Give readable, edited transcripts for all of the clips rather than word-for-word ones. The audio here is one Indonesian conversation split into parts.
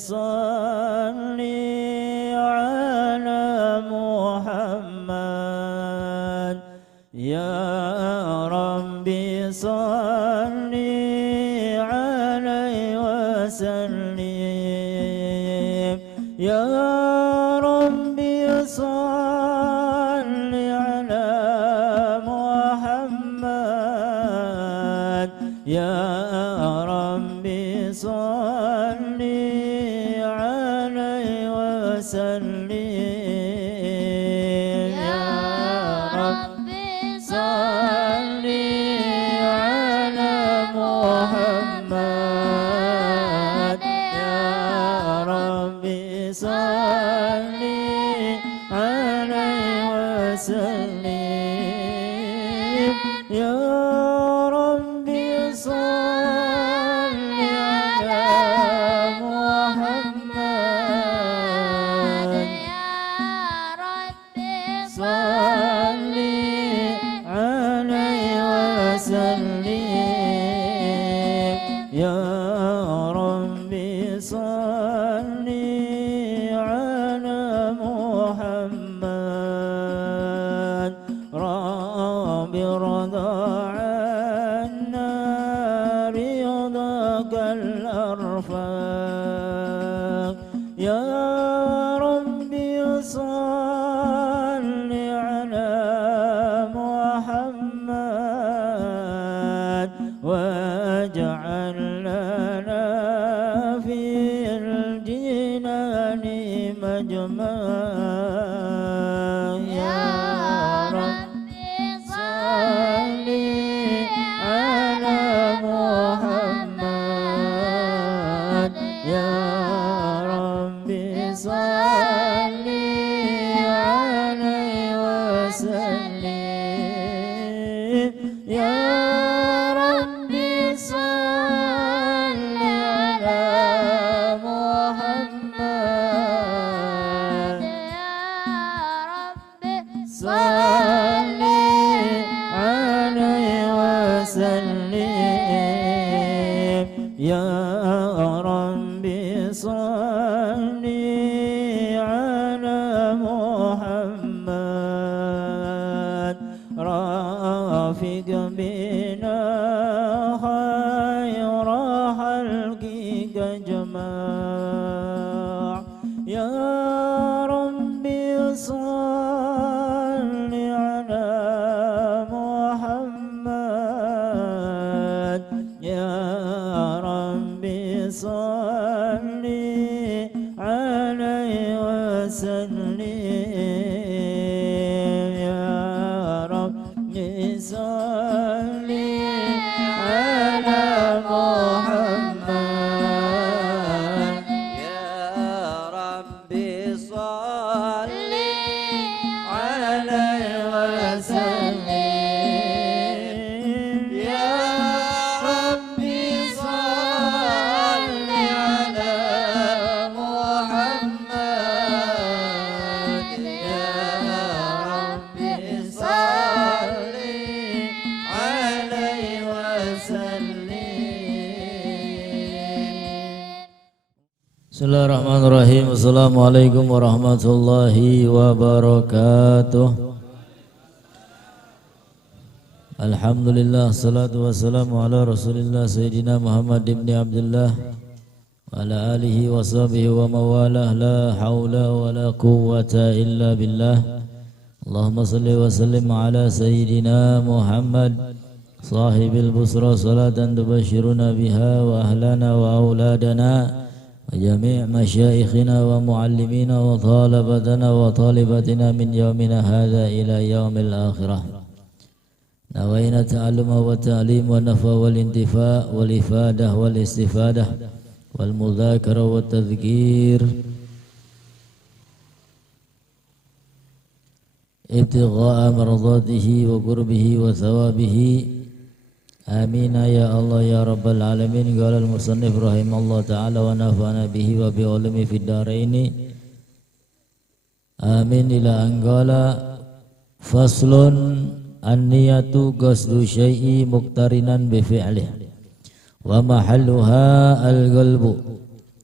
صل على محمد يا ربي صل عليه وسلم يا ربي صل على محمد يا ربي صل عليه وسلم يا ربي صل على محمد يا ربي صل عليه وسلم يا ربي صل على محمد صل عليه وسلم يا ربي صل على محمد رب ارضى عنا رضاك الأرفاق يا ربي صل على محمد واجعل لنا في الجنان مجمع يا ربي صل على محمد يا ربي صل عليه وسلم يا ربي صل على محمد صل عليه وسلم يا ربي صل على محمد رافق بنا خير خلقك جماع يا ربي صل على محمد يا ربي صل عليه وسلم يا ربي صل على محمد يا ربي صل عليه وسلم يا ربي صل على محمد يا ربي صل عليه وسلم. Bismillahirrahmanirrahim. Assalamualaikum warahmatullahi wabarakatuh. Alhamdulillah, salatu wassalamu ala rasulillah Sayyidina Muhammad ibn Abdullah wa ala alihi wa sahbihi wa mawalah. La hawla wa la quwwata illa billah. Allahumma salli wa sallim ala Sayyidina Muhammad sahibil busra salatan tubashiruna biha wa ahlana wa auladana wa jami' masyaikhina wa muallimina wa talabatana wa talibatina min yawmina hadha ila yawmil akhirah. Nawaina ta'alluma wa ta'lim wa nafa wal intifa wal ifadah wal istifadah wal mudhakara wa tadhkir ibtigha'a mardatihi wa qurbihi wa thawabihi. Amin ya Allah ya rabbal alamin. Qala al-musannif rahimallahu ta'ala wa nafa'ana bihi wa bi ulumi fid daraini. Amin. Ila anqala faslun an-niyatu qasdu syai'i muqtarinan bi fi'lih wa mahalluha al-qalbu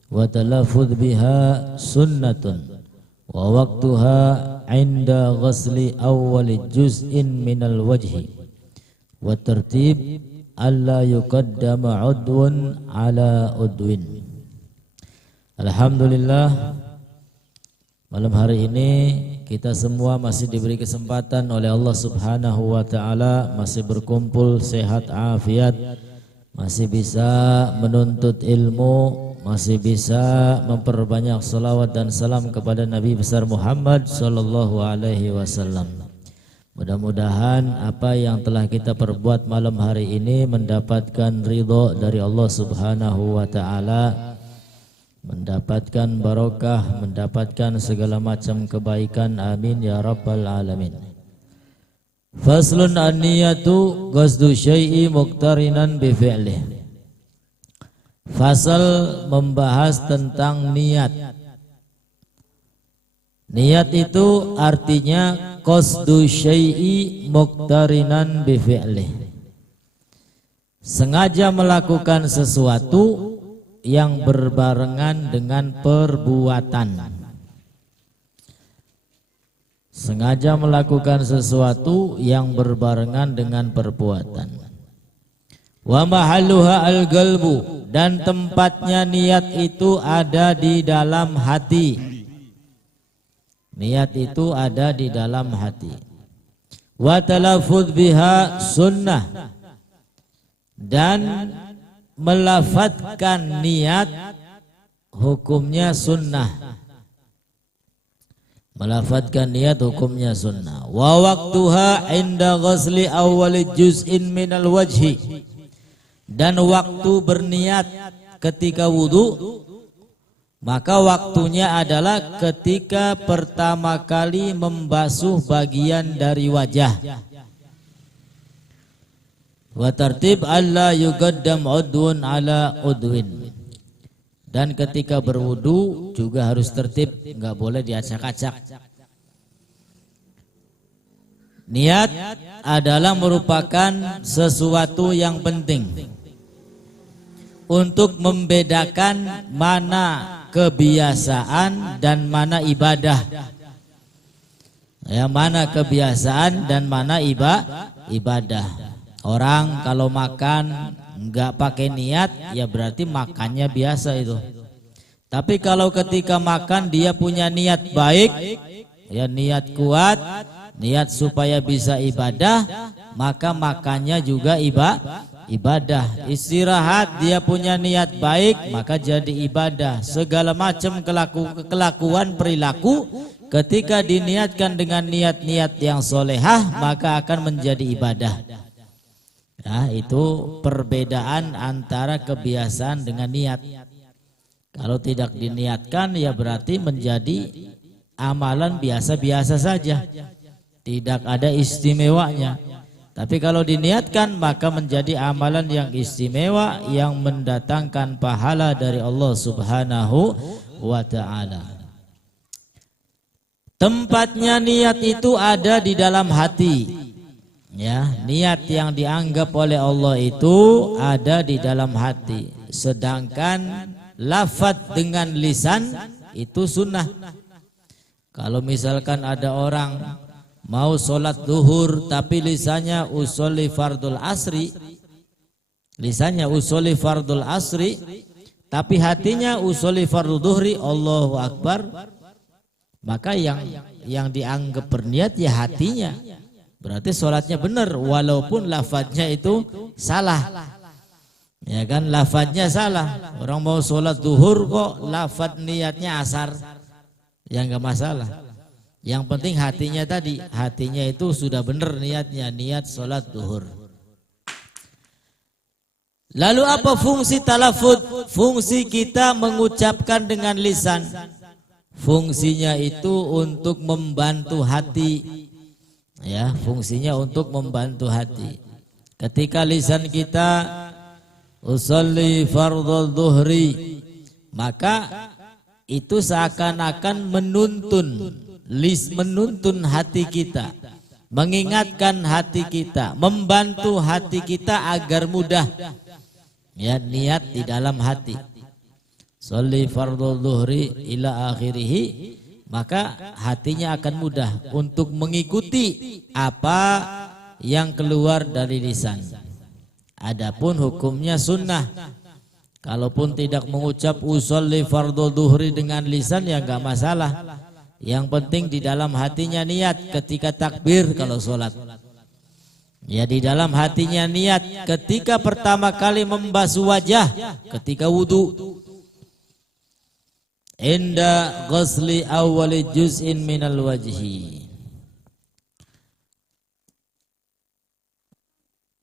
wa talaffuz biha sunnatun wa waqtuha 'inda ghasli awwali juz'in minal wajhi wa tertib alla yuqaddama 'udwun 'ala udwin. Alhamdulillah, malam hari ini kita semua masih diberi kesempatan oleh Allah Subhanahu wa taala, masih berkumpul sehat afiat, masih bisa menuntut ilmu, masih bisa memperbanyak salawat dan salam kepada Nabi besar Muhammad sallallahu alaihi wasallam. Mudah-mudahan apa yang telah kita perbuat malam hari ini mendapatkan ridho dari Allah Subhanahu wa taala, mendapatkan barokah, mendapatkan segala macam kebaikan. Amin ya rabbal alamin. Faslun an-niyatu qasdu syai'i muqtarinan bi fi'lih. Fasal membahas tentang niat. Niat itu artinya qasdu syai'i muqtarinan bi fi'lih. Sengaja melakukan sesuatu yang berbarengan dengan perbuatan. Sengaja melakukan sesuatu yang berbarengan dengan perbuatan. Wa mahalluha al-qalbu, dan tempatnya niat itu ada di dalam hati. Niat itu ada di dalam hati. Wa talaffuz biha sunnah, dan melafadzkan niat hukumnya sunnah. Melafadzkan niat hukumnya sunnah. Wa waqtuha 'inda ghasli awwali juz'in minal wajhi, dan waktu berniat ketika wudu, maka waktunya adalah ketika pertama kali membasuh bagian dari wajah. Wa tartib alla yuqaddam udwun ala udwin, dan ketika berwudu juga harus tertib, enggak boleh diacak-acak. Niat adalah merupakan sesuatu yang penting untuk membedakan mana kebiasaan dan mana ibadah. Ya, mana kebiasaan dan mana ibadah. Orang kalau makan enggak pakai niat, ya berarti makannya biasa itu. Tapi kalau ketika makan dia punya niat baik, ya niat kuat, niat supaya bisa ibadah, maka makannya juga ibadah. Istirahat dia punya niat baik, maka jadi ibadah. Segala macam kelakuan perilaku ketika diniatkan dengan niat-niat yang solehah, maka akan menjadi ibadah. Nah, itu perbedaan antara kebiasaan dengan niat. Kalau tidak diniatkan, ya berarti menjadi amalan biasa-biasa saja, tidak ada istimewanya. Tapi kalau diniatkan, maka menjadi amalan yang istimewa, yang mendatangkan pahala dari Allah Subhanahu wa ta'ala. Tempatnya niat itu ada di dalam hati. Ya, niat yang dianggap oleh Allah itu ada di dalam hati. Sedangkan lafadz dengan lisan itu sunnah. Kalau misalkan ada orang mau sholat zuhur tapi lisannya usolli fardul asri, lisannya usolli fardul asri, tapi hatinya usolli fardul zuhri, Allahu Akbar, maka yang dianggap berniat ya hatinya. Berarti sholatnya benar walaupun lafadznya itu salah. Ya kan, lafadznya salah. Orang mau sholat zuhur kok lafadz niatnya asar, ya enggak masalah. Yang penting hatinya tadi, hatinya itu sudah benar niatnya, niat sholat zuhur. Lalu apa fungsi talaffuz? Fungsi kita mengucapkan dengan lisan. Fungsinya itu untuk membantu hati. Ya, fungsinya untuk membantu hati. Ketika lisan kita usolli fardhu dhuhri, maka itu seakan-akan menuntun hati kita, mengingatkan hati kita, membantu hati kita agar mudah ya niat di dalam hati. sholli fardhu dhuhri ila akhirih, maka hatinya akan mudah untuk mengikuti apa yang keluar dari lisan. Adapun hukumnya sunnah, kalaupun tidak mengucap usolli fardhu dhuhri dengan lisan ya enggak masalah. Yang penting di dalam hatinya niat ketika takbir kalau sholat. Ya di dalam hatinya niat ketika pertama kali membasuh wajah ketika wudu. Inda ghusli awwali juz'in minal wajhi.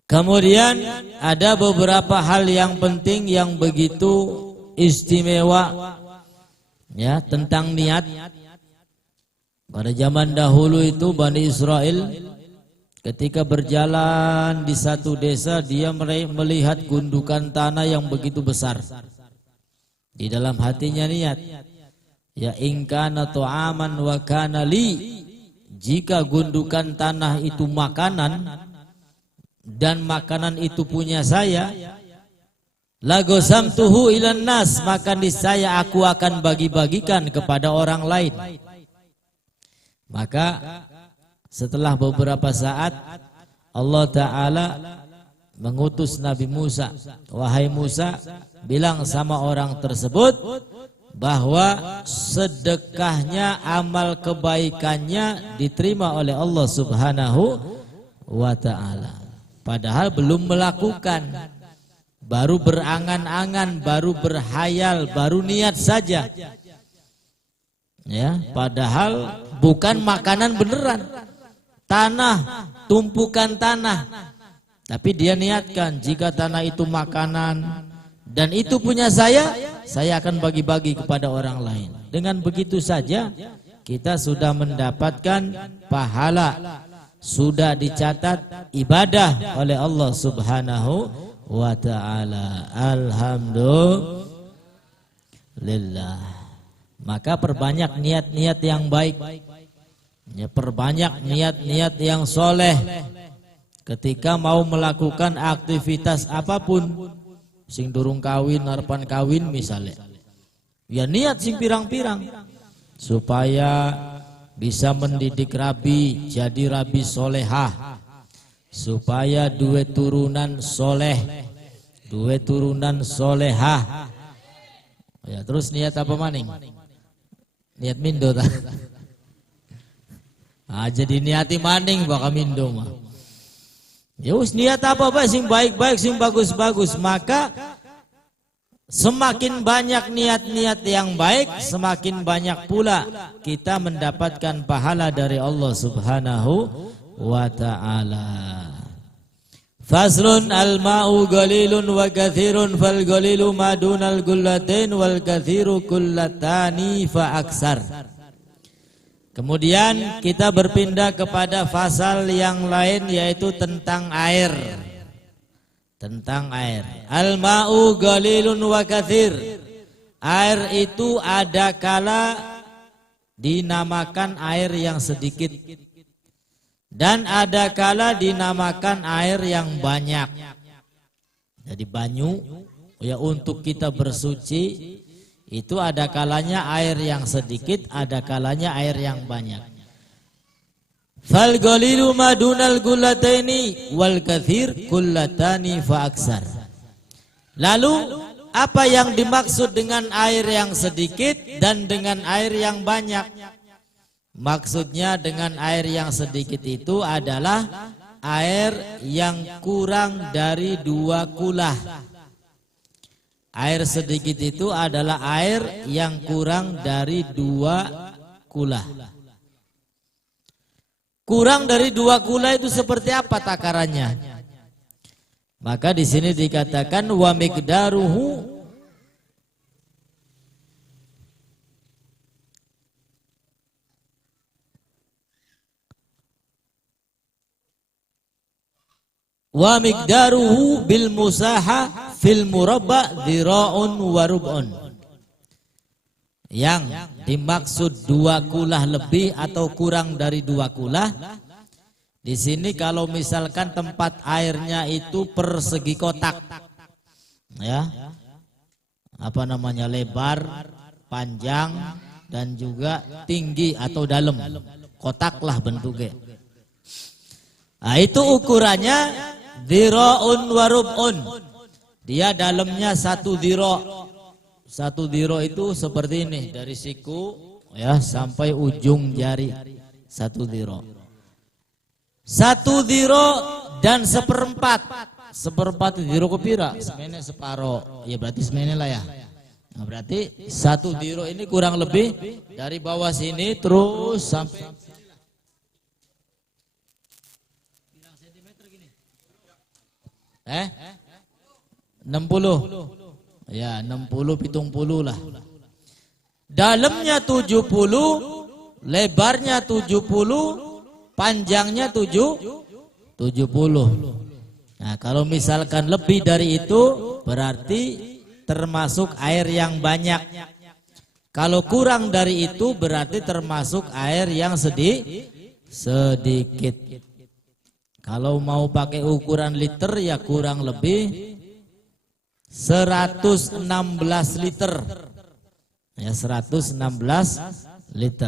Kemudian ada beberapa hal yang penting yang begitu istimewa ya tentang niat. Pada zaman dahulu itu Bani Israel ketika berjalan di satu desa, dia melihat gundukan tanah yang begitu besar. Di dalam hatinya niat, ya in kana ta'aman wa kana li, jika gundukan tanah itu makanan dan makanan itu punya saya, lagosamtuhu ilan nas, maka niscaya aku akan bagi-bagikan kepada orang lain. Maka setelah beberapa saat Allah Ta'ala mengutus Nabi Musa, wahai Musa, bilang sama orang tersebut bahwa sedekahnya, amal kebaikannya diterima oleh Allah Subhanahu wa Ta'ala. Padahal belum melakukan, baru berangan-angan, baru berhayal, baru niat saja. Ya, padahal bukan makanan beneran, tanah, tumpukan tanah. Tapi dia niatkan, jika tanah itu makanan dan itu punya saya akan bagi-bagi kepada orang lain. Dengan begitu saja kita sudah mendapatkan pahala, sudah dicatat ibadah oleh Allah Subhanahu wa Ta'ala. Alhamdulillah. Maka perbanyak niat-niat yang baik, ya, perbanyak niat-niat yang soleh ketika mau melakukan aktivitas apapun. Sing durung kawin, harapan kawin misalnya, ya niat sing pirang-pirang supaya bisa mendidik rabi jadi rabi solehah, supaya dua turunan soleh, dua turunan solehah. Ya, terus niat apa maning? Niat mindo tak? Jadi niati maning bakal mindo mah. Ya us niat apa sing baik-baik, sing bagus-bagus. Maka semakin banyak niat-niat yang baik, semakin banyak pula kita mendapatkan pahala dari Allah Subhanahu wa Ta'ala. Faslun al-ma'u galilun wa kathirun fal galilu madunal gullatain wal kathiru kullatani fa aksar. Kemudian kita berpindah kepada fasal yang lain, yaitu tentang air. Tentang air. Al-ma'u galilun wa kathir. Air itu ada kala dinamakan air yang sedikit, dan ada kala dinamakan air yang banyak. Jadi banyu ya untuk kita bersuci itu ada kalanya air yang sedikit, ada kalanya air yang banyak. Fal galilu madunal gullataini wal kathir kullatani fa aksar. Lalu apa yang dimaksud dengan air yang sedikit dan dengan air yang banyak? Maksudnya dengan air yang sedikit itu adalah air yang kurang dari 2 kulah. Air sedikit itu adalah air yang kurang dari 2 kulah. Kurang dari 2 kulah itu seperti apa takarannya? Maka di sini dikatakan wa miqdaruhu wa miqdaruhu bil musaha fil murabba dhira'un wa rub'un. Yang dimaksud 2 kulah lebih atau kurang dari 2 kulah. Di sini kalau misalkan tempat airnya itu persegi kotak, ya, lebar, panjang, dan juga tinggi atau dalam. Kotak lah bentuknya. Nah, itu ukurannya dhira'un wa rub'un. Dia dalamnya 1 dhira'. 1 dhira' itu seperti ini, dari siku ya sampai ujung jari. 1 dhira'. 1 dhira' dan 1/4. 1/4 dhira' kepira? Semene separo. Ya berarti semene lah ya. Nah, berarti 1 dhira' ini kurang lebih dari bawah sini terus sampai 60. Ya, 60 70 lah. Dalamnya 70, lebarnya 70, panjangnya 70. Nah, kalau misalkan lebih dari itu berarti termasuk air yang banyak. Kalau kurang dari itu berarti termasuk air yang sedikit. Kalau mau pakai ukuran liter ya kurang lebih 116 liter. Ya 116 liter.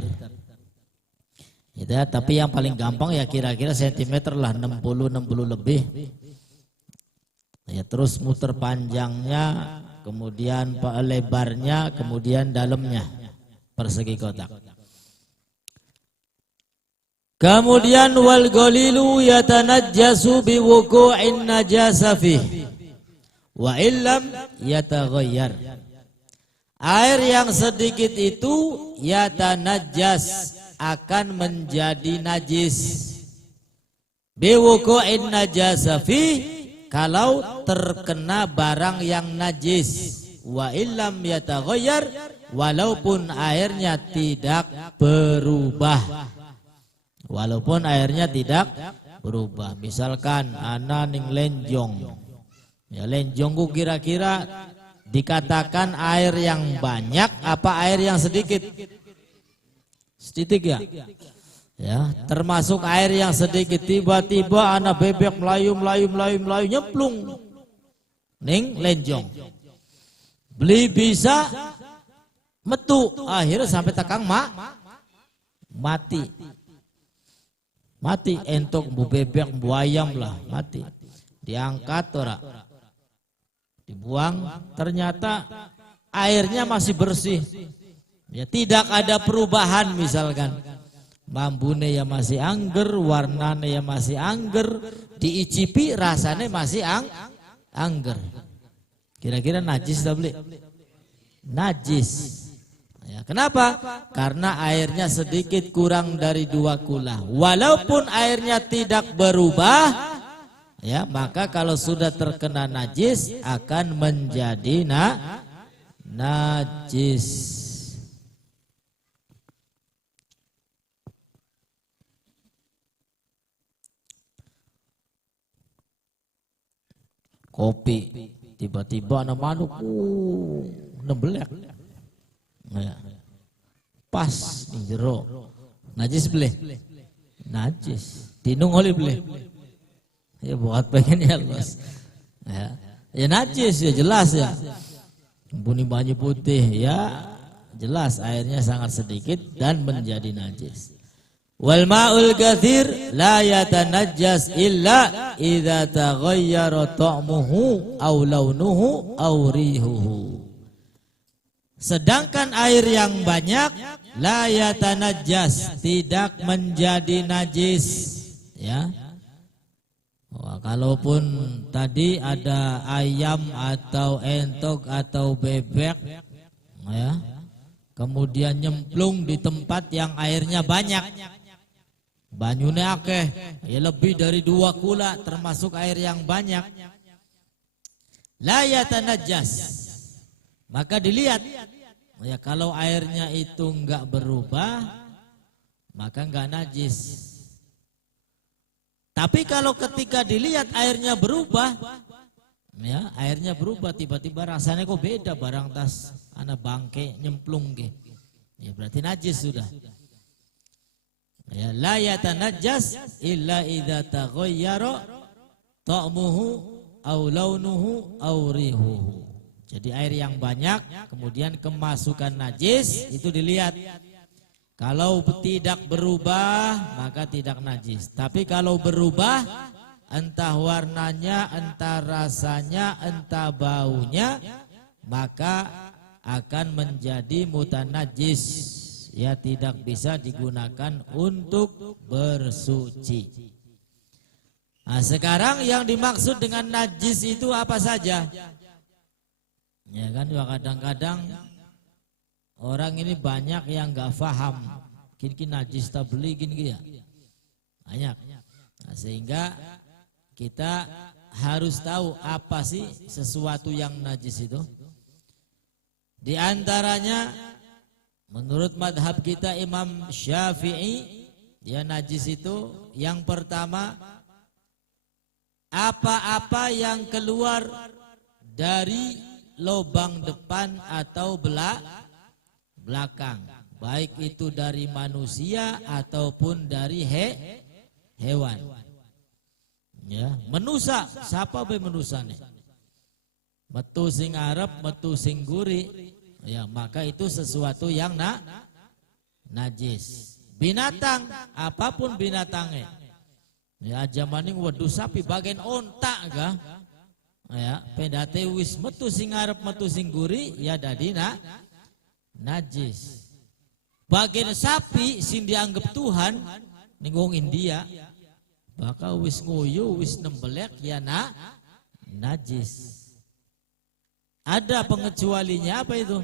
Gitu ya, tapi yang paling gampang ya kira-kira sentimeter lah, 60 lebih. Ya terus muter panjangnya, kemudian lebarnya, kemudian dalamnya persegi kotak. Kemudian wal ghalilu yatanajjasu biwuqu'in najasa fih wa illam yataghayyar. Air yang sedikit itu yatanajjas, akan menjadi najis. Biwuqu'in najasa fih, kalau terkena barang yang najis. Wa illam yataghayyar, walaupun airnya tidak berubah. Walaupun airnya tidak berubah. Misalkan ana ning lenjong. Ya lenjongku kira-kira dikatakan air yang banyak apa air yang sedikit? Sedikit ya? Ya, termasuk air yang sedikit. Tiba-tiba anak bebek melayu nyemplung ning lenjong. Beli bisa metu, akhirnya sampai tekang mati entok bu bebek bu ayam lah mati. Diangkat ora, dibuang, ternyata airnya masih bersih. Ya tidak ada perubahan misalkan. Bambune ya masih angger, warnane ya masih angger, diicipi rasanya masih angger. Kira-kira najis tak beli? Najis. Ya, kenapa? Karena airnya sedikit kurang dari 2 kula. Walaupun airnya tidak berubah, ya maka kalau sudah terkena najis akan menjadi najis. Kopi tiba-tiba ana manuk nembelek. Ya. Pas di jero. Najis beli. Najis. Tinung oleh beli. Ya buat pengen ya los. Ya najis ya jelas ya. Bunyi banyu putih ya jelas airnya sangat sedikit dan menjadi najis. Wal ma'ul katsir la yatanajjas illa idza taghayyara ta'muhu aw launuhu aw rihuhu. Sedangkan air yang banyak la yatanajjas, tidak menjadi najis, ya. Wah, kalaupun tadi ada ayam atau entok atau bebek, ya, kemudian nyemplung di tempat yang airnya banyak, banyune akeh, ya lebih dari 2 kula termasuk air yang banyak, la yatanajjas. Maka dilihat, ya kalau airnya itu enggak berubah, maka enggak najis. Tapi kalau ketika dilihat airnya berubah, ya airnya berubah tiba-tiba rasanya kok beda, barang tas anak bangke nyemplung ke, ya berarti najis sudah. Ya la yatanajjas illa idza taghayyara ta'muhu aw launuhu aw rihuhu. Jadi air yang banyak kemudian kemasukan najis itu dilihat. Kalau tidak berubah maka tidak najis. Tapi kalau berubah entah warnanya, entah rasanya, entah baunya, maka akan menjadi mutanajis. Ya tidak bisa digunakan untuk bersuci. Nah, sekarang yang dimaksud dengan najis itu apa saja? Ya kan, kadang-kadang orang ini banyak yang nggak paham. Kini najis tak beli gini ya. Banyak. Nah, sehingga kita harus tahu apa sih sesuatu yang najis itu. Di antaranya menurut madhab kita Imam Syafi'i, ya najis itu yang pertama apa-apa yang keluar dari lubang depan atau belakang, baik itu dari manusia ataupun dari hewan. Ya, menusa, siapa be menusa nih? Metu sing Arab, metu sing guri, ya maka itu sesuatu yang najis. Binatang, apapun binatangnya. Ya zaman ini waduh sapi bagian ontak kah? Ya, pedate wis metu sing Arab, metu sing guri, ya dadi najis. Bagian sapi sing dianggap Tuhan ning wong India, bakal wis nguyu, wis nembelek ya najis. Ada pengecualinya apa itu?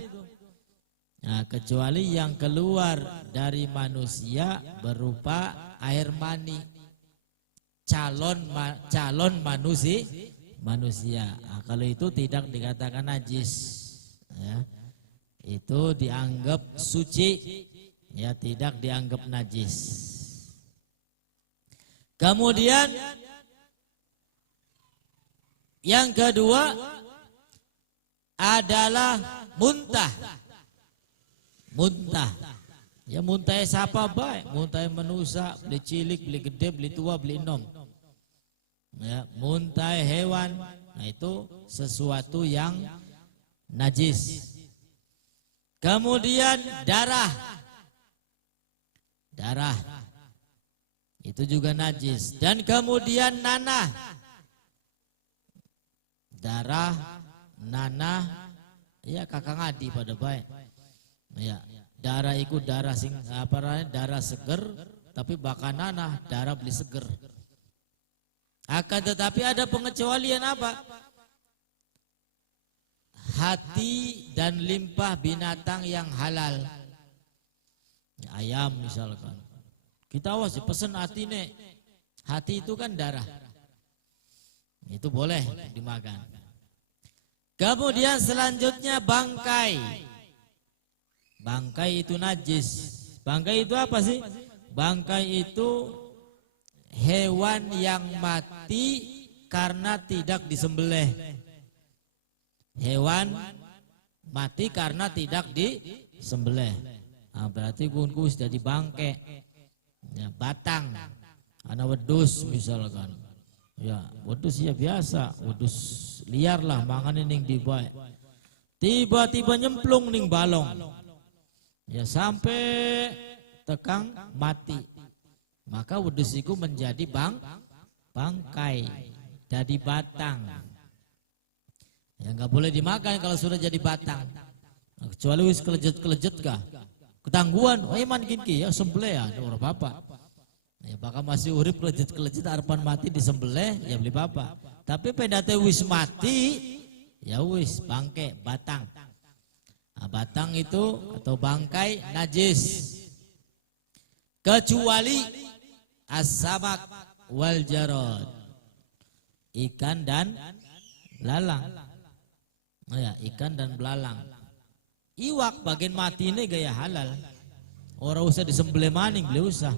Nah, kecuali yang keluar dari manusia berupa air mani, calon manusia. Nah, kalau itu tidak dikatakan najis, ya. Itu dianggap suci, ya tidak dianggap najis. Kemudian yang kedua adalah muntah. Ya muntah siapa baik? Muntah manusia, beli cilik, beli gede, beli tua, beli enom. Ya, muntah hewan, nah itu sesuatu yang najis. Kemudian darah itu juga najis. Dan kemudian nanah, darah, nanah, ya kakang adi pada baik. Ya, darah itu darah sing apa namanya, darah seger, tapi bakal nanah, darah beli seger. Akan tetapi ada pengecualian apa? Hati dan limpah binatang yang halal. Ayam misalkan. Kita awas pesen hati nih. Hati itu kan darah. Itu boleh dimakan. Kemudian selanjutnya bangkai. Bangkai itu najis. Bangkai itu apa sih? Bangkai itu hewan yang mati karena tidak disembelih. Hewan mati karena tidak disembelih. Nah, berarti kunku sudah dibangke. Ya, batang, anak wedus misalkan. Ya, wedus ya biasa, wedus liar lah mangan ning dibae. Tiba-tiba nyemplung ning balong. Ya sampai tekang mati. Maka wedus itu menjadi bangkai, jadi batang. Ya nggak boleh dimakan kalau sudah jadi batang. Nah, kecuali wis kelejet kah? Ketangguhan, oh iman kinki ya sembelih ya, orang bapak. Ya bakal masih urip kelejet harapan mati disembelih ya beli bapak. Tapi pendate wis mati, ya wis bangke batang. Nah, batang itu atau bangkai najis. Kecuali as-samak wal jarad, ikan dan belalang. Oh ya, ikan dan belalang. Iwak bagian mati ini gaya halal. Orang usah disembelih maning, beli usah.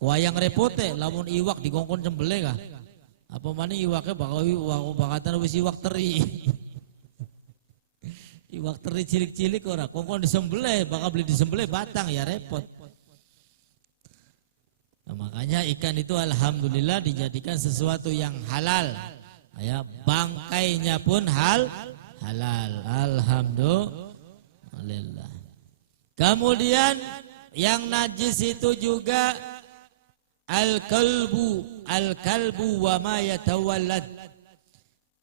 Kuayang repote, lamun iwak digongkon sembelih kah? Apa mana iwaknya bakal bakatan wis iwak teri. Iwak teri cilik-cilik ora, kongkon disembelih, bakal beli disembelih batang ya repot. Nah, makanya ikan itu alhamdulillah dijadikan sesuatu yang halal. Ya, bangkainya pun halal. Alhamdulillah. Kemudian yang najis itu juga al-kalbu wa ma yatawallad,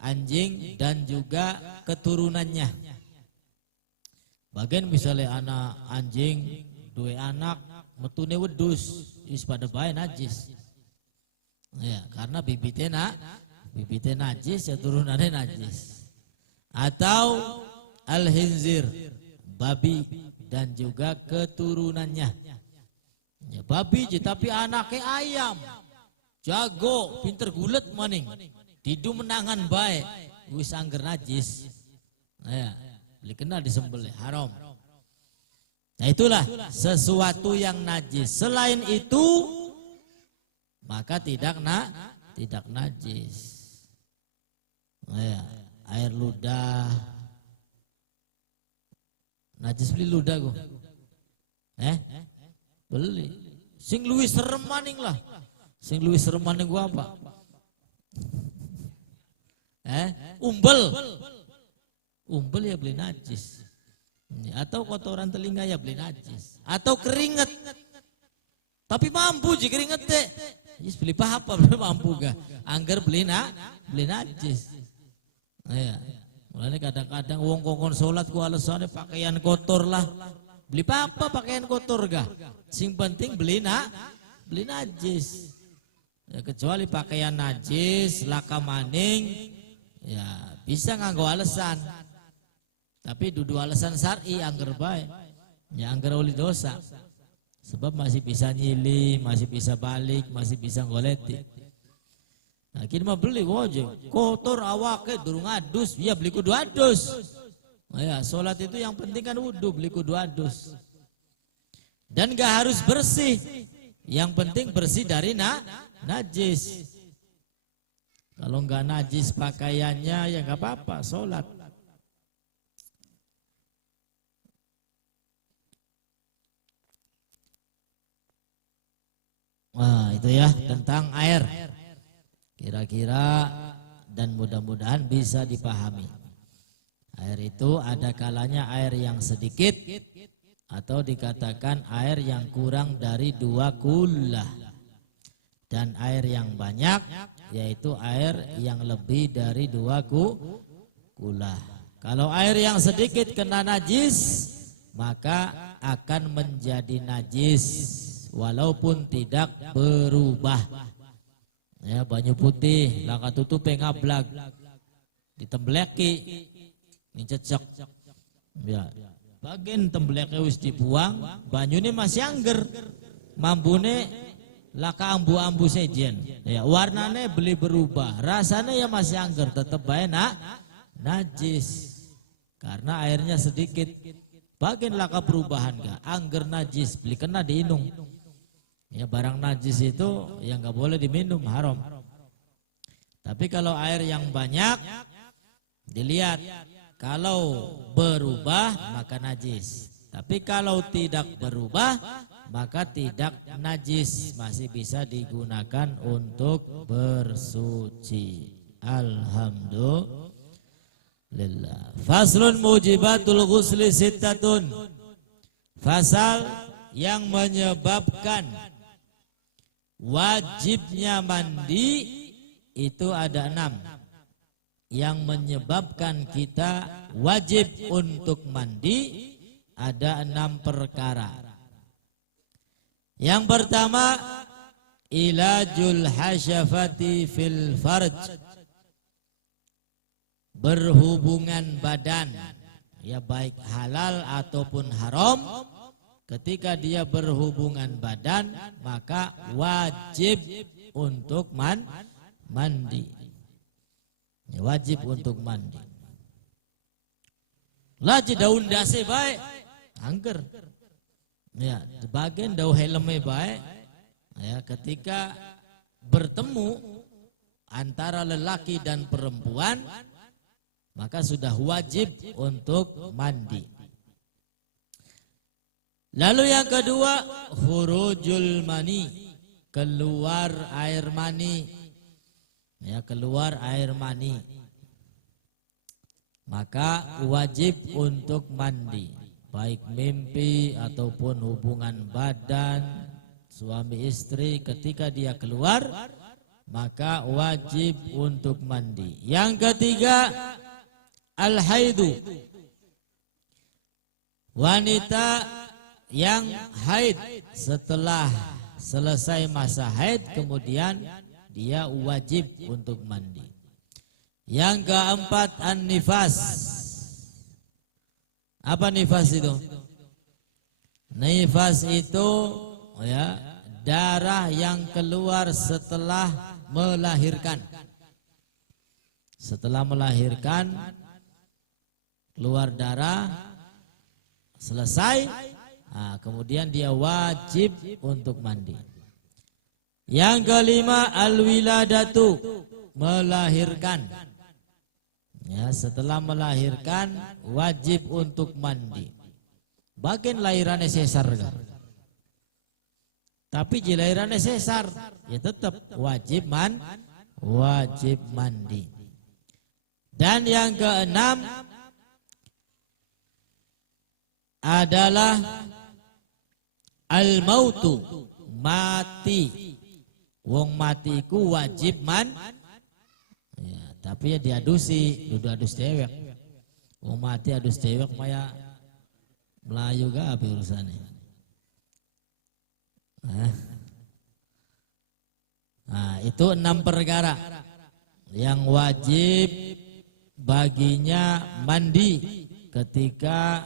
anjing dan juga keturunannya. Bagian misalnya anak anjing dua anak metune wedus is pada bae najis. Ya, karena bibitnya najis ya turunannya najis. Atau al-hinzir, babi dan juga keturunannya. Ya, babi tapi anaknya ayam. Jago, pinter gulet maning. Tidu menangan baik, wis angger najis. Ya, beli kena disembelih haram. Nah itulah sesuatu yang najis. Selain itu maka tidak najis. Ya, air ludah. Najis beli ludah gua. Beli. Sing luwih serem maning lah. Sing luwih serem maning gua apa? Umbel ya beli najis. Atau kotoran telinga ya beli najis. Atau keringet. Tapi mampu jika keringet teh. Yes, beli apa mampu gak? Angger beli najis. Ya. Mulanya kadang-kadang wong kongkon sholat ku alasannya pakaian kotor lah. Beli apa pakaian kotor gak? Sing penting beli najis. Ya, kecuali pakaian najis, laka maning, ya bisa nganggo alasan. Tapi dudu alasan syar'i angger bae. Ya angger oli dosa. Sebab masih bisa nyili, masih bisa balik, masih bisa ngoleti. Nah kini mah beli wajib. Kotor awake durung adus, ya beli kudu adus. Nah, ya sholat itu yang penting kan wudu, beli kudu adus. Dan gak harus bersih. Yang penting bersih dari najis. Kalau nggak najis pakaiannya ya nggak apa-apa, sholat. Wah itu ya tentang air. Kira-kira dan mudah-mudahan bisa dipahami. Air itu ada kalanya air yang sedikit atau dikatakan air yang kurang dari 2 kullah. Dan air yang banyak yaitu air yang lebih dari 2 kullah. Kalau air yang sedikit kena najis maka akan menjadi najis walaupun tidak berubah. Ya banyu putih laka tutupe ngablag ditembeleki ini cecek. Ya bagian tembeleke wis dibuang, banyune masih angger. Mambune laka ambu-ambu sejen. Ya warnane beli berubah, rasanya ya masih angger, tetap bae najis. Karena airnya sedikit. Bagian laka perubahan gak? Angger najis, beli kena diinung. Ya barang najis itu yang nggak boleh diminum, haram. Tapi kalau air yang banyak dilihat, kalau berubah maka najis. Tapi kalau tidak berubah maka tidak najis, masih bisa digunakan untuk bersuci. Alhamdulillah. Faslun mujibatul ghusli sittatun. Fasal yang menyebabkan wajibnya mandi itu ada 6. Yang menyebabkan kita wajib untuk mandi ada 6 perkara. Yang pertama, ilajul hasyafati fil farj, berhubungan badan, ya baik halal ataupun haram. Ketika dia berhubungan badan maka wajib untuk mandi. Ya, wajib untuk mandi. Laji daun dase baik angker. Ya, bagian daun helme baik. Ya, ketika bertemu antara lelaki dan perempuan maka sudah wajib untuk mandi. Lalu yang kedua, khurujul mani, keluar air mani. Ya, keluar air mani. maka wajib untuk mandi, baik mimpi ataupun hubungan badan suami istri. Ketika dia keluar maka wajib untuk mandi. Yang ketiga, al-haidu, wanita yang haid setelah selesai masa haid kemudian dia wajib untuk mandi. Yang keempat, an-nifas. Apa nifas itu? Nifas itu ya darah yang keluar setelah melahirkan. Setelah melahirkan keluar darah, selesai, nah, kemudian dia wajib untuk mandi. Yang kelima, al-wiladatu, melahirkan. Ya, setelah melahirkan wajib untuk mandi. Bagian lahirannya sesar kan? Tapi jika lahirannya sesar ya tetap wajib mandi. Dan yang keenam adalah al-mautu, mati. Wong mati ku wajib ya, tapi ya diadusi, dudu adus dewek. Wong mati adus dewek maya Melayu gak apa urusannya. Nah, itu 6 perkara yang wajib baginya mandi ketika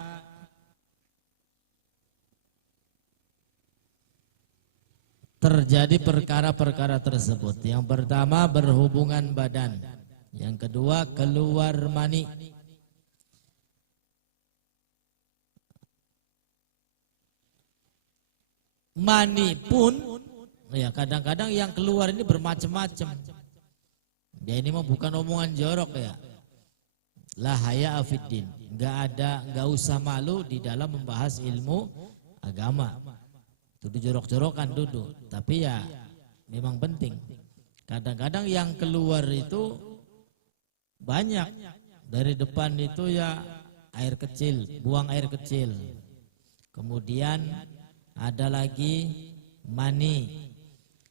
terjadi perkara-perkara tersebut. Yang pertama, berhubungan badan. Yang kedua, keluar mani. Mani pun ya kadang-kadang yang keluar ini bermacam-macam. Ya ini mah bukan omongan jorok ya. La haya afiddin. Enggak usah malu di dalam membahas ilmu agama. Itu jorok-jorokan duduk, tapi ya memang penting. Kadang-kadang yang keluar itu banyak. Dari depan itu ya air kecil, buang air kecil. Kemudian ada lagi mani.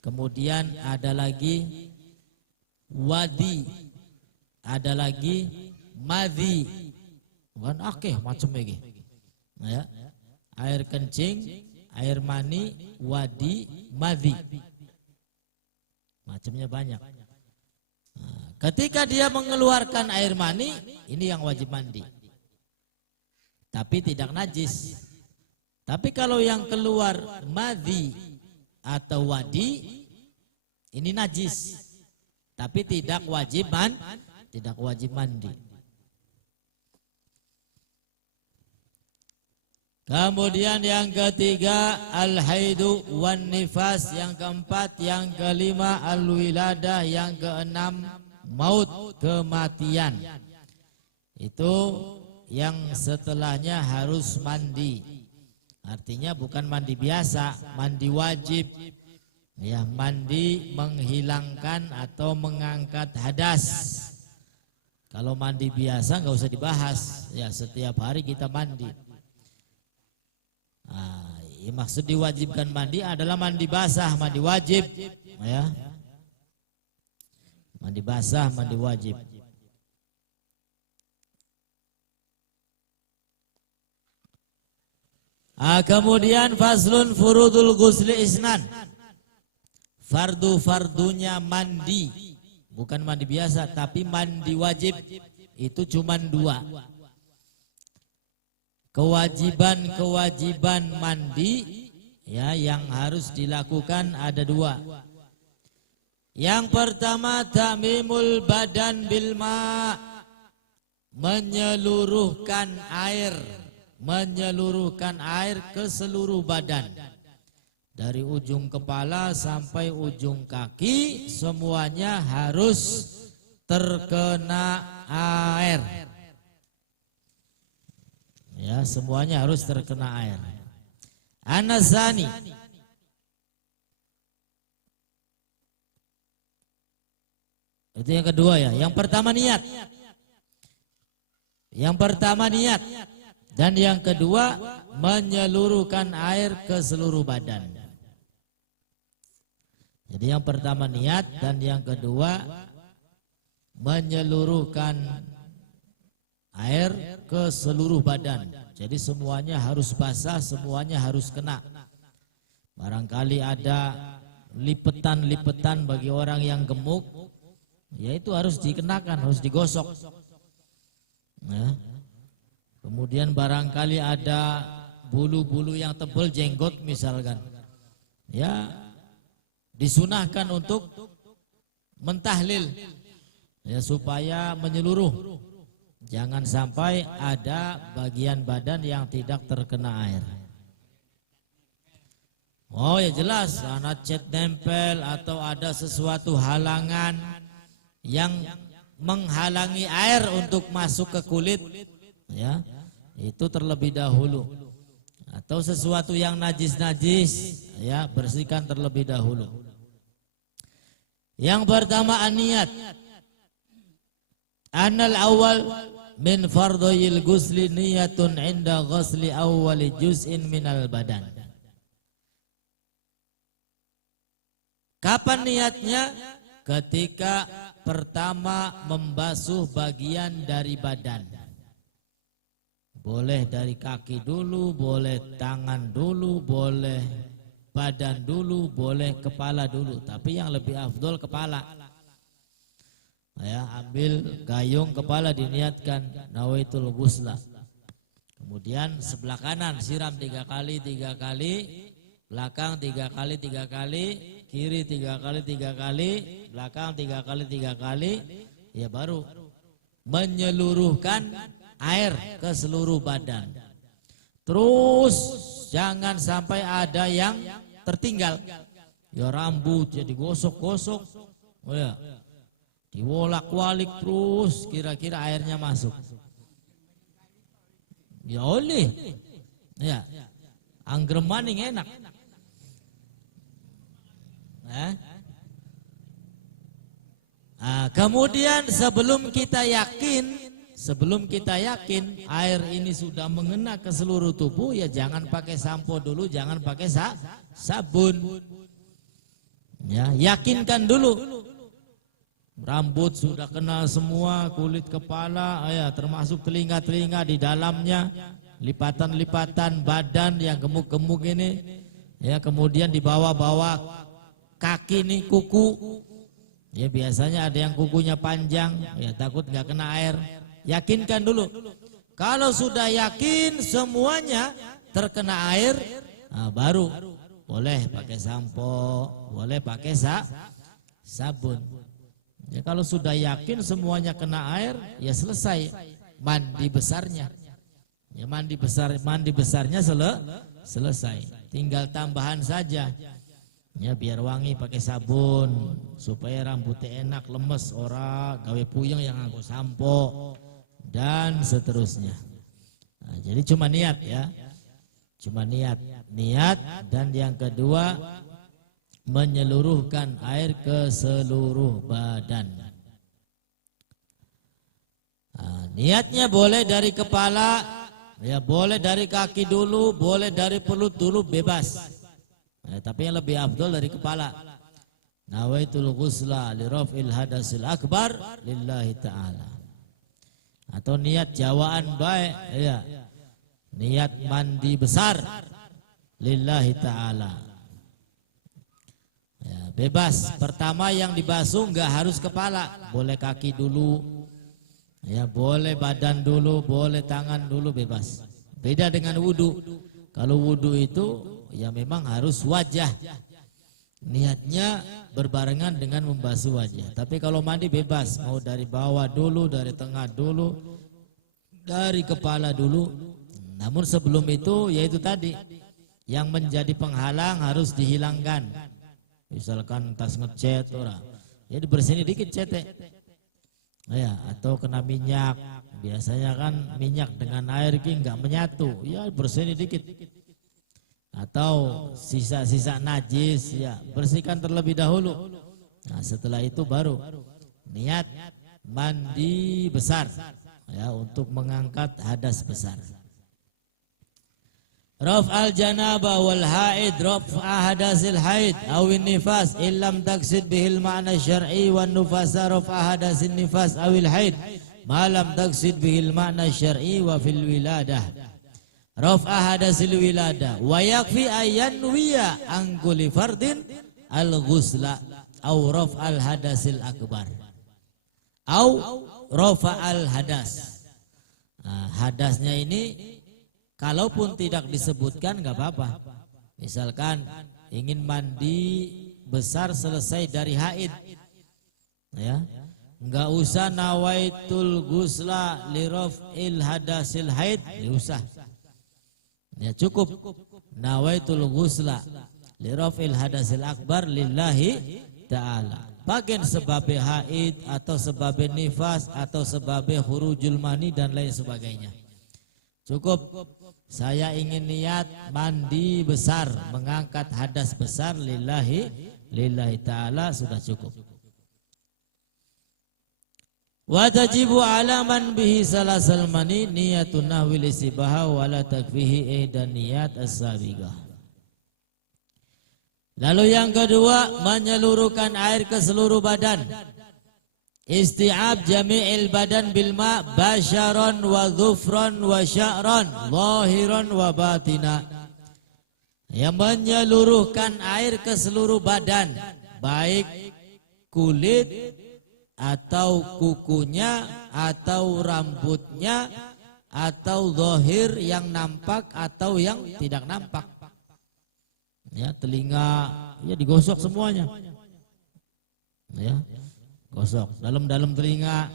Kemudian ada lagi wadi. Ada lagi madhi. Bukan akeh macam lagi. Ya. Air kencing, air mani, wadi, madhi. Macamnya banyak. Nah, ketika dia mengeluarkan air mani, ini yang wajib mandi. Tapi tidak najis. Tapi kalau yang keluar madhi atau wadi, ini najis. Tapi tidak wajib mandi. Kemudian yang ketiga al-haidu wan nifas, yang keempat, yang kelima al-wiladah, yang keenam maut, kematian. Itu yang setelahnya harus mandi. Artinya bukan mandi biasa, mandi wajib. Ya, mandi menghilangkan atau mengangkat hadas. Kalau mandi biasa nggak usah dibahas. Ya, setiap hari kita mandi. Nah, ya, maksud diwajibkan mandi adalah mandi basah, mandi wajib, ya. Mandi basah, mandi wajib. Kemudian faslun furudul ghusli isnan. Fardu-fardunya mandi, bukan mandi biasa, tapi mandi wajib itu cuma 2. Kewajiban mandi ya yang harus dilakukan ada 2. Yang pertama, ta'mimul badan bil ma, menyeluruhkan air ke seluruh badan. Dari ujung kepala sampai ujung kaki semuanya harus terkena air. Ya, semuanya harus terkena air. Anasani, itu yang kedua ya. Yang pertama niat. Yang pertama niat, dan yang kedua menyeluruhkan air ke seluruh badan. Jadi yang pertama niat dan yang kedua menyeluruhkan air ke seluruh badan. Jadi semuanya harus basah, semuanya harus kena. Barangkali ada lipetan-lipetan bagi orang yang gemuk, ya itu harus dikenakan, harus digosok. Ya. Kemudian barangkali ada bulu-bulu yang tebal, jenggot misalkan, ya disunahkan untuk mentahlil, ya supaya menyeluruh. Jangan sampai ada bagian badan yang tidak terkena air. Oh ya jelas, karena cat nempel atau ada sesuatu halangan yang menghalangi air untuk masuk ke kulit, ya itu terlebih dahulu. Atau sesuatu yang najis-najis, ya bersihkan terlebih dahulu. Yang pertama niat. Anal awal min fardhil ghusli niyatun inda ghusli awwali juz'in minal badan. Kapan niatnya? Ketika pertama membasuh bagian dari badan. Boleh dari kaki dulu, boleh tangan dulu, boleh badan dulu, boleh kepala dulu. Tapi yang lebih afdol kepala. Ya, ambil gayung kepala diniatkan nawaitul ghusla. Kemudian sebelah kanan siram 3 kali, 3 kali, belakang 3 kali, 3 kali, kiri 3 kali, 3 kali, belakang 3 kali, 3 kali, ya baru menyeluruhkan air ke seluruh badan. Terus jangan sampai ada yang tertinggal. Ya rambut jadi gosok-gosok, oh ya, diwolak-walik terus kira-kira airnya masuk. Ya oleh, ya anggrem maning enak. Kemudian sebelum kita yakin air ini sudah mengena ke seluruh tubuh, ya jangan pakai sampo dulu, jangan pakai sabun. Ya, yakinkan dulu. Rambut sudah kena semua, kulit kepala, ya termasuk telinga-telinga di dalamnya, lipatan-lipatan badan yang gemuk-gemuk ini, ya kemudian di bawah-bawah kaki nih, kuku, ya biasanya ada yang kukunya panjang, ya takut nggak kena air. Yakinkan dulu. Kalau sudah yakin semuanya terkena air, baru boleh pakai sampo, boleh pakai sabun. Ya kalau sudah yakin semuanya kena air, ya selesai mandi besarnya. Ya mandi besarnya selesai. Tinggal tambahan saja. Ya biar wangi pakai sabun supaya rambutnya enak, lemes, ora gawe puyeng yang nganggo sampo dan seterusnya. Nah, jadi cuma niat ya. Cuma niat dan yang kedua menyeluruhkan air ke seluruh badan. Nah, niatnya boleh dari kepala, ya boleh dari kaki dulu, boleh dari perut dulu, bebas. Tapi yang lebih afdol dari kepala. Nawaitul ghusla li raf'il hadasil akbar lillahi ta'ala. Atau niat jawaan baik, ya. Niat mandi besar lillahi ta'ala. Ya, bebas. Pertama yang dibasuh enggak harus kepala, boleh kaki dulu. Ya, boleh badan dulu, boleh tangan dulu, bebas. Beda dengan wudu. Kalau wudu itu ya memang harus wajah. Niatnya berbarengan dengan membasuh wajah. Tapi kalau mandi bebas, mau dari bawah dulu, dari tengah dulu, dari kepala dulu. Namun sebelum itu yaitu tadi yang menjadi penghalang harus dihilangkan. Misalkan tas ngecat ora, ya dibersihin dikit cete. Ya, atau kena minyak. Biasanya kan minyak dengan air ki enggak menyatu, ya bersihin dikit. Atau sisa-sisa najis, ya bersihkan terlebih dahulu. Nah, setelah itu baru niat mandi besar. ya, untuk mengangkat hadas besar. Raf'al janabah wal haid, raf'a hadasil haid awin nifas illam taksid bihil ma'na syar'i wan nufasa raf'a hadasin nifas awil haid malam taksid bihil ma'na syar'i wa fil wiladah raf'a hadasil wiladah wa yakfi ayyan wiya angkuli fardin al ghusla aw raf'al hadasil akbar aw rafa'al hadas. Nah, hadasnya ini kalaupun tidak disebutkan nggak apa-apa. Misalkan ingin mandi besar selesai dari haid, ya, nggak usah nawaitul gusla liraf'il hadasil haid, nggak usah. Ya cukup nawaitul gusla liraf'il hadasil akbar lillahi ta'ala. Bagian sebabnya haid atau sebabnya nifas atau sebabnya khurujul mani dan lain sebagainya. Cukup saya ingin niat mandi besar, mengangkat hadas besar lillahi ta'ala, sudah cukup. Wa tajibu ala man bihi salasal mani niyatun nahwil isibaha wala takfihi dan niyat as-sabiqah. Lalu yang kedua, menyeluruhkan air ke seluruh badan. Isti'ab jami'il badan bilma basyaron wa dhufron wa sya'ron zahiron wa batina. Yang menyeluruhkan air ke seluruh badan, baik kulit atau kukunya atau rambutnya atau zahir yang nampak atau yang tidak nampak. Ya, telinga ya digosok semuanya. Ya. Gosok dalam telinga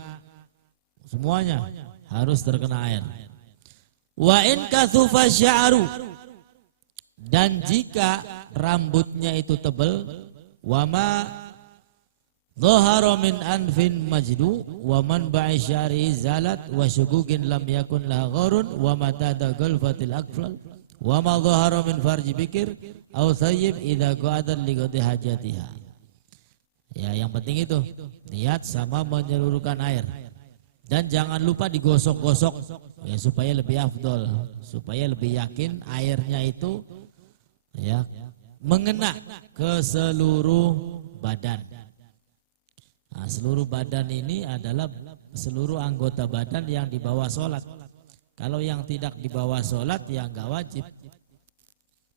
semuanya harus terkena air. Wa in kathufa sya'ru, dan jika rambutnya itu tebal, wa ma dhahara min anfin majdu wa man ba'i sya'ri zalat wa syugugin lam yakun laha gharun wa mata dagalfatil akfal wa ma dhahara min farji bikir aw thayyib idza qa'adat li qadi hajatiha. Ya, yang penting itu niat sama menyeluruhkan air. Dan jangan lupa digosok-gosok ya, supaya lebih afdol, supaya lebih yakin airnya itu ya mengena ke seluruh badan. Nah, seluruh badan ini adalah seluruh anggota badan yang dibawa sholat. Kalau yang tidak dibawa sholat ya nggak wajib.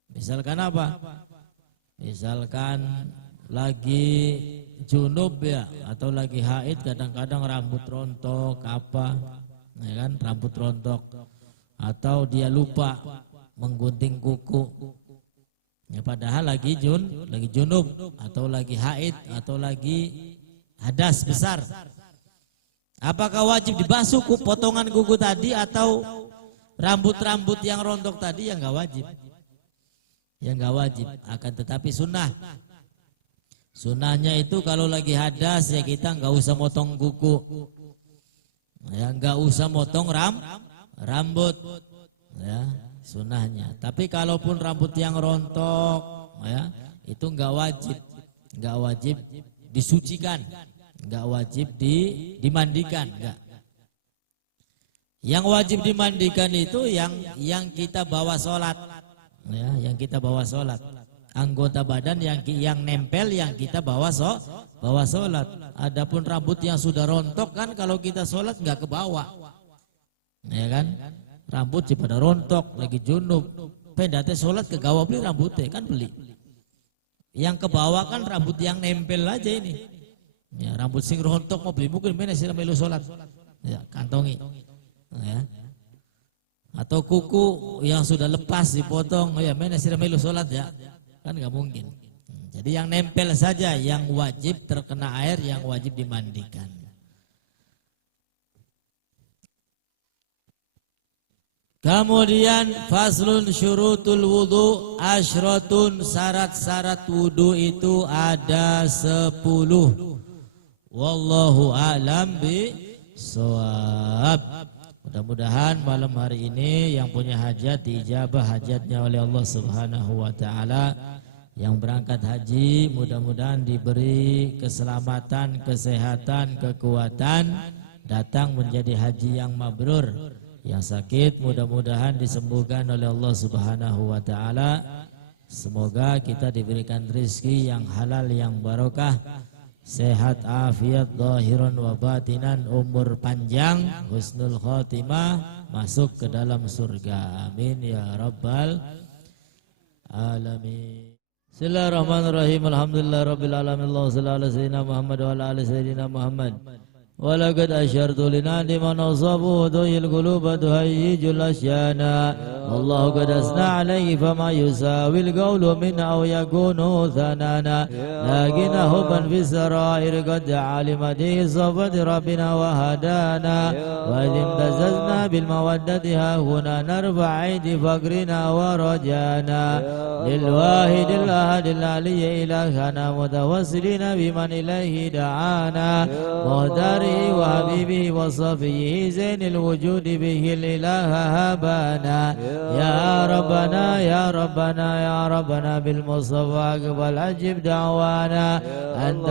Misalkan apa? Misalkan lagi junub ya, atau lagi haid, kadang-kadang rambut rontok apa, ya kan, rambut rontok, atau dia lupa menggunting kuku, ya, padahal lagi junub, atau lagi haid, atau lagi hadas besar. Apakah wajib dibasuh potongan kuku tadi atau rambut-rambut yang rontok tadi? Ya nggak wajib, ya nggak wajib. Akan tetapi sunnah. Sunnahnya itu kalau lagi hadas ya kita nggak usah motong kuku, ya nggak usah motong rambut, ya sunnahnya. Tapi kalaupun rambut yang rontok, ya itu nggak wajib disucikan, nggak wajib dimandikan, nggak. Yang wajib dimandikan itu yang kita bawa sholat, ya yang kita bawa sholat. Anggota badan yang nempel yang kita bawa sholat. Adapun rambut yang sudah rontok kan kalau kita sholat nggak ke bawah, ya kan? Rambut pada rontok lagi junub, pendate sholat ke gawa beli rambutnya kan beli. Yang ke bawah kan rambut yang nempel aja ini. Ya, rambut sing rontok mau beli mungkin mana sih melu sholat, ya kantongi, ya. Atau kuku yang sudah lepas dipotong, ya mana sih melu sholat ya. Kan nggak mungkin. Jadi yang nempel saja yang wajib terkena air, yang wajib dimandikan. Kemudian faslun syurutul wudu asyratun, syarat-syarat wudu itu ada 10. Wallahu a'lam bishawab. Mudah-mudahan malam hari ini yang punya hajat diijabah hajatnya oleh Allah Subhanahu wa taala. Yang berangkat haji mudah-mudahan diberi keselamatan, kesehatan, kekuatan datang menjadi haji yang mabrur. Yang sakit mudah-mudahan disembuhkan oleh Allah Subhanahu wa taala. Semoga kita diberikan rezeki yang halal yang barokah, sehat afiat zahiran wa batinan, umur panjang, husnul khotimah, masuk ke dalam surga. Amin ya rabbal alamin. Bismillahirrahmanirrahim. Alhamdulillah rabbil alamin. Allahumma shalli ala sayyidina Muhammad wa ala ali sayyidina Muhammad. ولقد أشرت لنادم نصبه دعي القلوب تهيج الأشيانا والله قد أثنى عليه فما يساوي القول منه أو يكون ثنانا لكن حبا في السرائر قد علم به صفة ربنا وهدانا وإذ امتززنا بالمودة ها هنا نرفع أيدي فقرنا ورجانا للواحد الأحد العلي إلهنا متوسلين بمن إليه دعانا مهدار وحبيبه وصفيه زين الوجود به الإله هبانا يا ربنا يا ربنا يا ربنا بالمصطفى اقبل أجب دعوانا أنت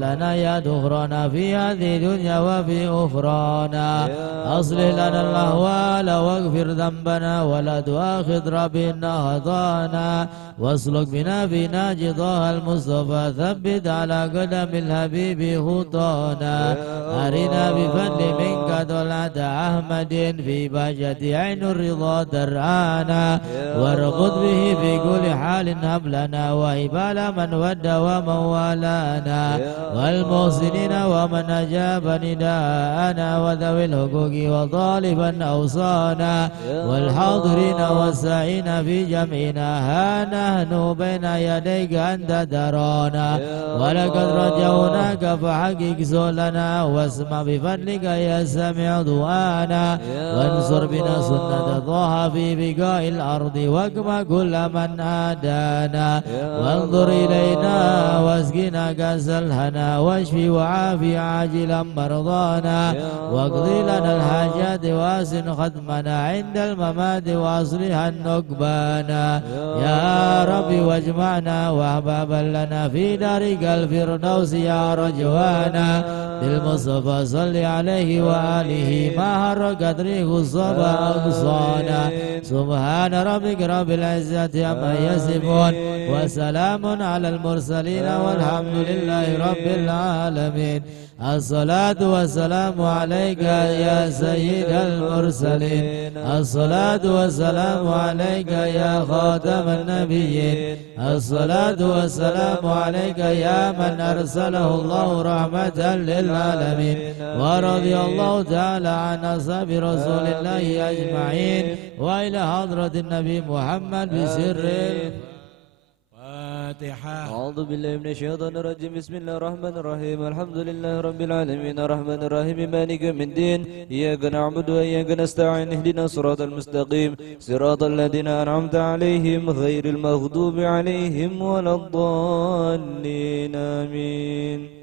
لنا يا دهرنا في هذه الدنيا وفي أخرانا أصلح لنا الأهوال واغفر ذنبنا ولا تؤاخذ ربنا خطانا واسلك بنا في ناجضها المصطفى ثبت على قدم الحبيب خطانا أرنا بفضل منك طلعة أحمد في بهجة عين الرضا ترعانا وارقد به في كل حال هب لنا وهبال من ود ومن والانا والمحسنين ومن أجاب نداءنا وذوي الحقوق وطالبا أوصانا والحاضرين والسعين في جمعنا ها نحن بين يديك أنت ترانا ولقد رجوناك فحقق سؤلنا واسمع بفضلك يا سميع دعانا وانصر بنا سنة طه في بقاء الأرض واكما كل من آدانا وانظر إلينا واسقنا كأس الهنا واشفي وعافي عاجلا مرضانا واقضي لنا الحاجات واسن ختمنا عند الممات واصلح نكبانا يا ربي واجمعنا واحبابا لنا في دارك الفردوس يا رجوانا بالمصطفى صل عليه وآله ما حركت ريح الصبا أغصانا سبحان ربك رب العزة عما يصفون وسلام على المرسلين والحمد لله رب العالمين. الصلاة والسلام عليك يا سيد المرسلين الصلاة والسلام عليك يا خاتم النبيين الصلاة والسلام عليك يا من أرسله الله رحمة للعالمين ورضي الله تعالى عن أصحاب رسول الله أجمعين وإلى حضرة النبي محمد بسر الفاتحة. أعوذ بالله من الشيطان الرجيم. بسم الله الرحمن الرحيم. الحمد لله رب العالمين الرحمن الرحيم مالك يوم الدين إياك نعبد وإياك نستعين اهدنا الصراط المستقيم صراط الذين أنعمت عليهم غير المغضوب عليهم ولا الضالين آمين.